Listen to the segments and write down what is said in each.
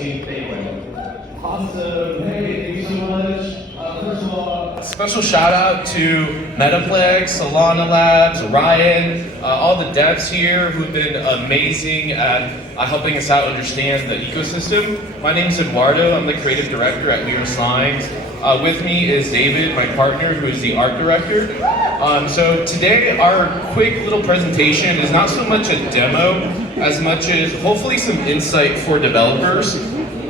team Bayway. Awesome. Hey, thank you so much. First of all, special shout out to Metaplex, Solana Labs, Ryan, all the devs here who've been amazing at helping us out understand the ecosystem. My name is Eduardo. I'm the creative director at We Are Slimes. With me is David, my partner, who is the art director. So today our quick little presentation is not so much a demo as much as hopefully some insight for developers.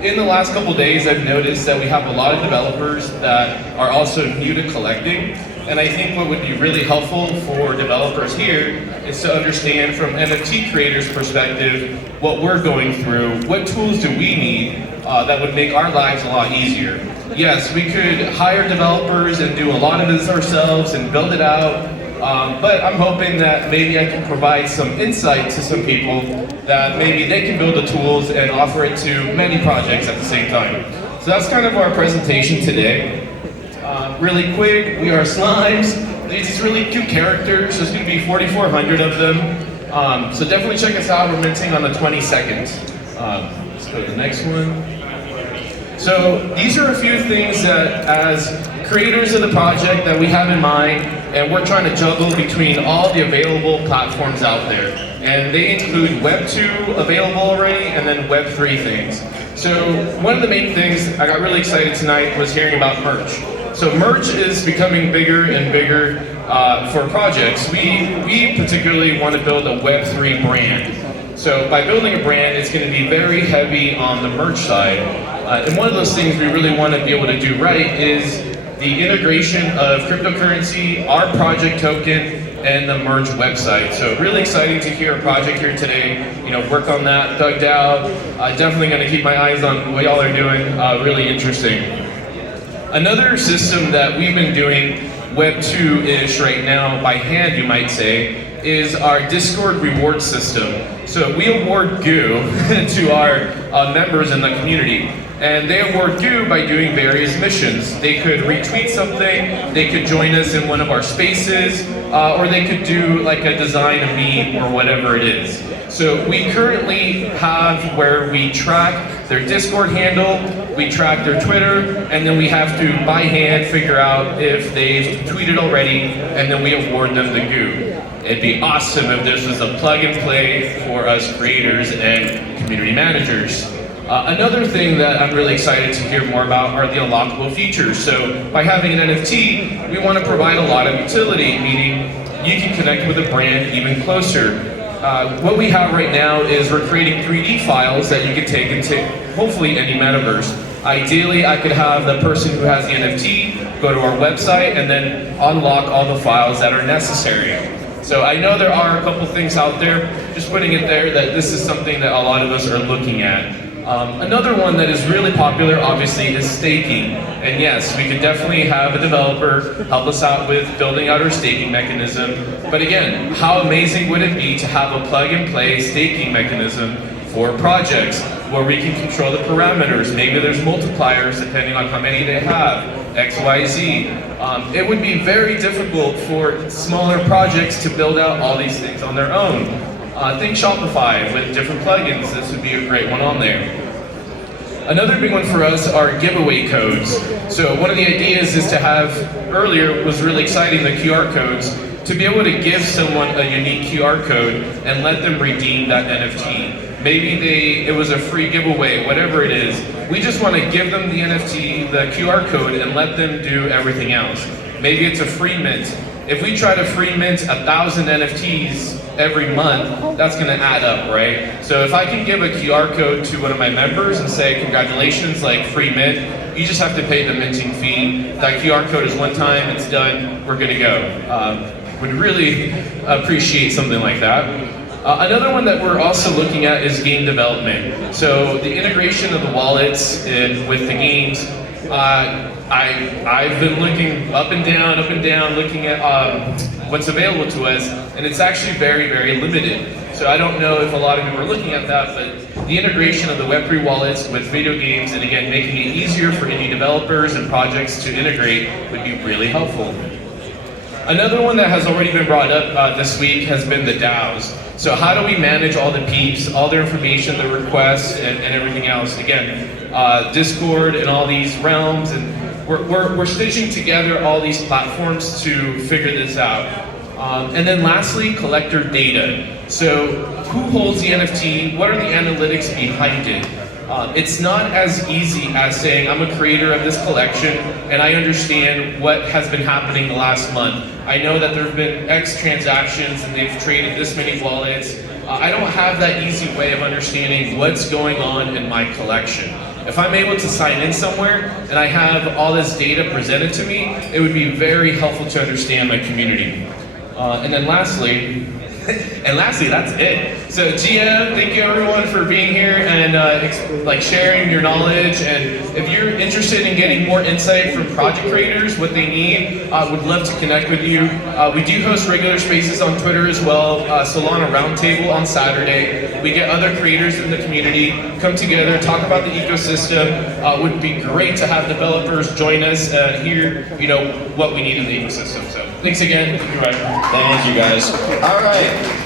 In the last couple days, I've noticed that we have a lot of developers that are also new to collecting. And I think what would be really helpful for developers here is to understand from NFT creators' perspective what we're going through, what tools do we need that would make our lives a lot easier. Yes, we could hire developers and do a lot of this ourselves and build it out, but I'm hoping that maybe I can provide some insight to some people that maybe they can build the tools and offer it to many projects at the same time. So that's kind of our presentation today. Really quick, We Are Slimes. These really cute characters. There's going to be 4,400 of them. So definitely check us out. We're minting on the 22nd. Let's go to the next one. So these are a few things that, as creators of the project, that we have in mind, and we're trying to juggle between all the available platforms out there. And they include Web 2 available already, and then Web 3 things. So one of the main things I got really excited tonight was hearing about merch. So merch is becoming bigger and bigger for projects. We particularly want to build a Web 3 brand. So by building a brand, it's going to be very heavy on the merch side. And one of those things we really want to be able to do right is the integration of cryptocurrency, our project token, and the merge website. So really exciting to hear a project here today, work on that, dug out. Definitely going to keep my eyes on what y'all are doing, really interesting. Another system that we've been doing Web 2-ish right now, by hand you might say, is our Discord reward system. So we award goo to our members in the community. And they award goo by doing various missions. They could retweet something, they could join us in one of our spaces, or they could do like a design, a meme, or whatever it is. So we currently have where we track their Discord handle, we track their Twitter, and then we have to, by hand, figure out if they've tweeted already, and then we award them the goo. It'd be awesome if this was a plug and play for us creators and community managers. Another thing that I'm really excited to hear more about are the unlockable features. So by having an NFT, we want to provide a lot of utility, meaning you can connect with a brand even closer. What we have right now is we're creating 3D files that you can take into hopefully any metaverse. Ideally, I could have the person who has the NFT go to our website and then unlock all the files that are necessary. So I know there are a couple things out there, just putting it there that this is something that a lot of us are looking at. Another one that is really popular, obviously, is staking. And yes, we could definitely have a developer help us out with building out our staking mechanism. But again, how amazing would it be to have a plug-and-play staking mechanism for projects where we can control the parameters? Maybe there's multipliers depending on how many they have, X, Y, Z. It would be very difficult for smaller projects to build out all these things on their own. Think Shopify with different plugins. This would be a great one on there. Another big one for us are giveaway codes. So one of the ideas is to have, earlier was really exciting, the QR codes, to be able to give someone a unique QR code and let them redeem that NFT. Maybe it was a free giveaway, whatever it is. We just want to give them the NFT, the QR code, and let them do everything else. Maybe it's a free mint. If we try to free mint 1,000 NFTs every month, that's going to add up, right? So if I can give a QR code to one of my members and say, congratulations, like free mint, you just have to pay the minting fee. That QR code is one time, it's done, we're good to go. Would really appreciate something like that. Another one that we're also looking at is game development. So the integration of the wallets with the games. I've been looking up and down, looking at what's available to us, and it's actually very, very limited. So I don't know if a lot of you are looking at that, but the integration of the Web3 wallets with video games, and again, making it easier for indie developers and projects to integrate would be really helpful. Another one that has already been brought up this week has been the DOWS. So how do we manage all the peeps, all their information, the requests, and everything else? Again, Discord and all these realms, and we're stitching together all these platforms to figure this out. And then lastly, collector data. So who holds the NFT? What are the analytics behind it? It's not as easy as saying, I'm a creator of this collection and I understand what has been happening the last month. I know that there have been X transactions and they've traded this many wallets. I don't have that easy way of understanding what's going on in my collection. If I'm able to sign in somewhere and I have all this data presented to me, it would be very helpful to understand my community. And then lastly, that's it. So GM, thank you everyone for being here and sharing your knowledge. And if you're interested in getting more insight from project creators, what they need, would love to connect with you. We do host regular spaces on Twitter as well. Solana Roundtable on Saturday. We get other creators in the community, come together, talk about the ecosystem. Would be great to have developers join us, hear what we need in the ecosystem. So thanks again. Thank you guys. All right.